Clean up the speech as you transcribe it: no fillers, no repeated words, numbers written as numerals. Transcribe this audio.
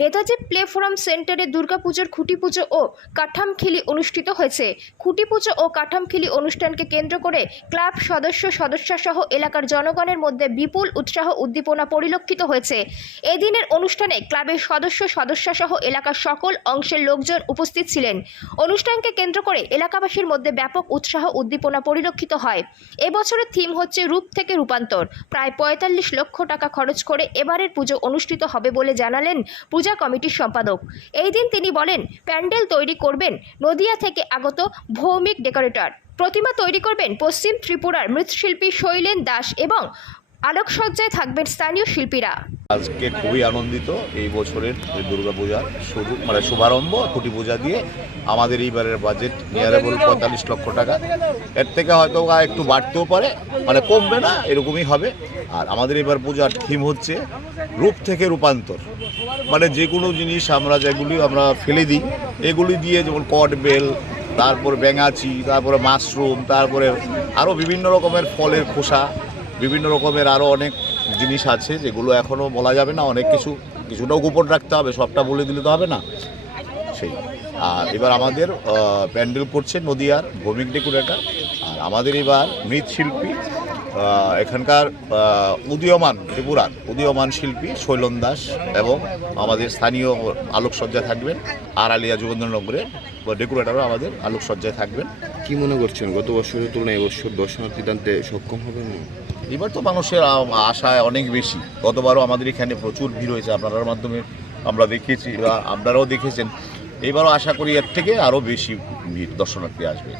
Netaji play forum সেন্টারে দুর্গাপুজোর খুঁটি পুজো ও কাঠামখিলি অনুষ্ঠিত হয়েছে। খুঁটি পুজো ও কাঠামখিলি অনুষ্ঠানকে কেন্দ্র করে ক্লাব সদস্যসহ এলাকার জনগণের মধ্যে বিপুল উৎসাহ উদ্দীপনা পরিলক্ষিত হয়েছে। এদিনের অনুষ্ঠানে ক্লাবের সদস্যসহ এলাকার সকল অংশের লোকজন উপস্থিত ছিলেন। অনুষ্ঠানকে কেন্দ্র করে এলাকাবাসীর মধ্যে ব্যাপক উৎসাহ উদ্দীপনা পরিলক্ষিত হয়। এবছরের থিম হচ্ছে রূপ থেকে রূপান্তর। প্রায় ৪৫ লক্ষ টাকা খরচ করে এবারের পুজো অনুষ্ঠিত হবে বলে জানালেন পূজা কমিটির সম্পাদক। এই দিন তিনি বলেন, প্যান্ডেল তৈরি করবেন নদিয়া থেকে আগত ভৌমিক ডেকোরেটর, প্রতিমা তৈরি করবেন পশ্চিম ত্রিপুরার মৃৎশিল্পী শৈলেন দাস এবং আলোকসজ্জায় থাকবেন স্থানীয় শিল্পীরা। আজকে খুবই আনন্দিত এই বছরের দুর্গাপূজার শুভারম্ভ খুঁটি পূজা দিয়ে। আমাদের এইবারের বাজেট নিয়ারেবল ৪৫ লক্ষ টাকা। এর থেকে হয়তো একটু বাড়তেও পারে, কমবে না, এরকমই হবে। আর আমাদের এবার পূজার থিম হচ্ছে রূপ থেকে রূপান্তর। যে কোনো জিনিস যেগুলি আমরা ফেলে দিই, এগুলি দিয়ে, যেমন কটবেল, তারপর ব্যাঙাচি, তারপরে মাশরুম, তারপরে আরও বিভিন্ন রকমের ফলের খোসা, বিভিন্ন রকমের আরও অনেক জিনিস আছে যেগুলো এখনও বলা যাবে না। অনেক কিছুটাও গোপন রাখতে হবে, সবটা বলে দিলে তো হবে না। সেই আর এবার আমাদের প্যান্ডেল করছে নদিয়ার ভৌমিক ডেকোরেটর। আর আমাদের এবার মৃৎশিল্পী এখানকার ত্রিপুরার উদীয়মান শিল্পী শৈলেন দাস এবং আমাদের স্থানীয় আলোকসজ্জা থাকবেন। আর আলিয়া যোগেন্দ্রনগরের ডেকোরেটরও আমাদের আলোকসজ্জায় থাকবেন। কি মনে করছেন গত বছরের তুলনায় এবছর দর্শনার্থী টানতে সক্ষম হবে না? এবার তো মানুষের আশায় অনেক বেশি। গতবারও আমাদের এখানে প্রচুর ভিড় হয়েছে, আপনার মাধ্যমে আমরা দেখেছি, আপনারাও দেখেছেন। এবারও আশা করি এর থেকে আরও বেশি ভিড় দর্শনার্থী আসবে।